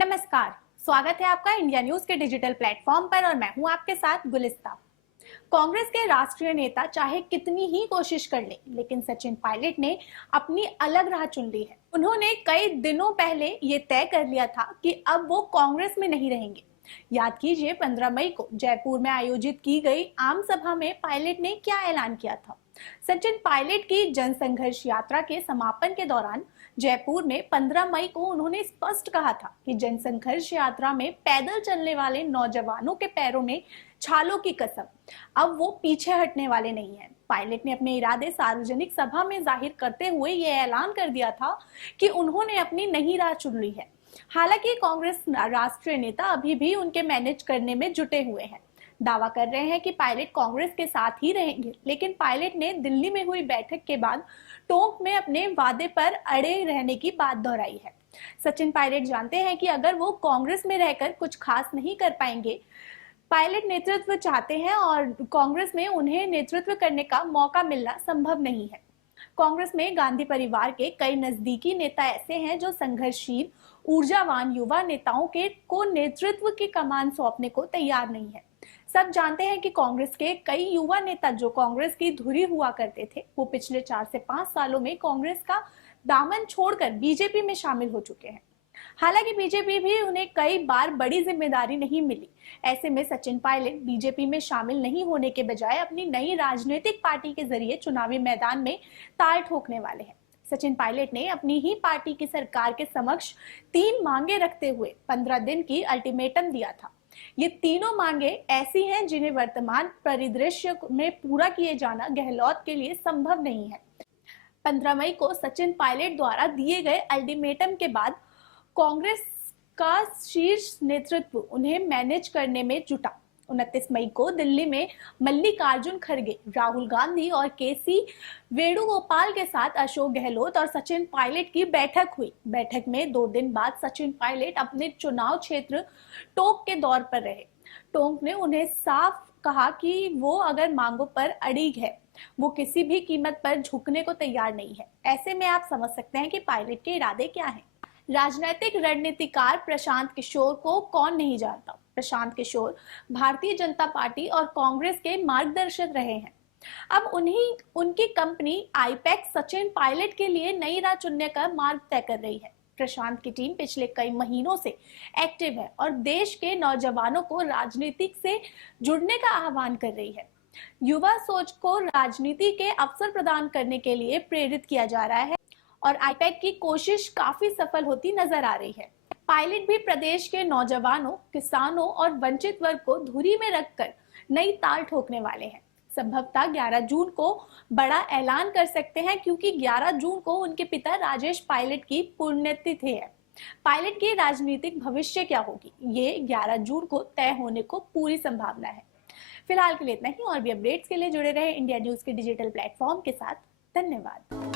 नमस्कार, स्वागत है आपका इंडिया न्यूज के डिजिटल प्लेटफॉर्म पर और मैं हूं आपके साथ गुलिस्ता। कांग्रेस के राष्ट्रीय नेता चाहे कितनी ही कोशिश कर ले, लेकिन सचिन पायलट ने अपनी अलग राह चुन ली है। उन्होंने कई दिनों पहले ये तय कर लिया था कि अब वो कांग्रेस में नहीं रहेंगे। याद कीजिए 15 मई को जयपुर में आयोजित की गई आम सभा में पायलट ने क्या ऐलान किया था। सचिन पायलट की जनसंघर्ष यात्रा के समापन के दौरान जयपुर में 15 मई को उन्होंने स्पष्ट कहा था कि जनसंघर्ष यात्रा में पैदल चलने वाले नौजवानों के पैरों में छालों की कसम, अब वो पीछे हटने वाले नहीं हैं। पायलट ने अपने इरादे सार्वजनिक सभा में जाहिर करते हुए ये ऐलान कर दिया था कि उन्होंने अपनी नई राह चुन ली है। हालांकि कांग्रेस राष्ट्रीय नेता अभी भी उनके मैनेज करने में जुटे हुए हैं, दावा कर रहे हैं कि पायलट कांग्रेस के साथ ही रहेंगे। लेकिन पायलट ने दिल्ली में हुई बैठक के बाद टोंक में अपने वादे पर अड़े रहने की बात दोहराई है। सचिन पायलट जानते हैं कि अगर वो कांग्रेस में रहकर कुछ खास नहीं कर पाएंगे, पायलट नेतृत्व चाहते हैं और कांग्रेस में उन्हें नेतृत्व करने का मौका मिलना संभव नहीं है। कांग्रेस में गांधी परिवार के कई नजदीकी नेता ऐसे हैं जो संघर्षशील, ऊर्जावान युवा नेताओं के को नेतृत्व की कमान सौंपने को तैयार नहीं है। सब जानते हैं कि कांग्रेस के कई युवा नेता जो कांग्रेस की धुरी हुआ करते थे, वो पिछले 4 से 5 सालों में कांग्रेस का दामन छोड़कर बीजेपी में शामिल हो चुके हैं। हालांकि बीजेपी भी उन्हें कई बार बड़ी जिम्मेदारी नहीं मिली। ऐसे में सचिन पायलट बीजेपी में शामिल नहीं होने के बजाय अपनी नई राजनीतिक पार्टी के जरिए चुनावी मैदान में ताल ठोकने वाले हैं। सचिन पायलट ने अपनी ही पार्टी की सरकार के समक्ष 3 मांगे रखते हुए 15 दिन की अल्टीमेटम दिया था। ये तीनों मांगे ऐसी हैं जिन्हें वर्तमान परिदृश्य में पूरा किए जाना गहलोत के लिए संभव नहीं है। 15 मई को सचिन पायलट द्वारा दिए गए अल्टीमेटम के बाद कांग्रेस का शीर्ष नेतृत्व उन्हें मैनेज करने में जुटा। 29 मई को दिल्ली में मल्लिकार्जुन खड़गे, राहुल गांधी और केसी वेणुगोपाल के साथ अशोक गहलोत और सचिन पायलट की बैठक हुई। बैठक में 2 दिन बाद सचिन पायलट अपने चुनाव क्षेत्र टोंक के दौर पर रहे। टोंक ने उन्हें साफ कहा कि वो अगर मांगों पर अड़िग है, वो किसी भी कीमत पर झुकने को तैयार नहीं है। ऐसे में आप समझ सकते हैं कि पायलट के इरादे क्या हैं। राजनीतिक रणनीतिकार प्रशांत किशोर को कौन नहीं जानता। प्रशांत किशोर भारतीय जनता पार्टी और कांग्रेस के मार्गदर्शक रहे हैं। अब उनकी कंपनी आईपैक सचिन पायलट के लिए नई राह चुनने का मार्ग तय कर रही है। प्रशांत की टीम पिछले कई महीनों से एक्टिव है और देश के नौजवानों को राजनीति से जुड़ने का आह्वान कर रही है। युवा सोच को राजनीति के अवसर प्रदान करने के लिए प्रेरित किया जा रहा है और आईपैक की कोशिश काफी सफल होती नजर आ रही है। पायलट भी प्रदेश के नौजवानों, किसानों और वंचित वर्ग को धुरी में रखकर नई ताल ठोकने वाले हैं। संभवतः 11 जून को बड़ा ऐलान कर सकते हैं, क्योंकि 11 जून को उनके पिता राजेश पायलट की पुण्यतिथि है। पायलट की राजनीतिक भविष्य क्या होगी, ये 11 जून को तय होने को पूरी संभावना है। फिलहाल के लिए इतना ही। और भी अपडेट्स के लिए जुड़े रहे इंडिया न्यूज के डिजिटल प्लेटफॉर्म के साथ। धन्यवाद।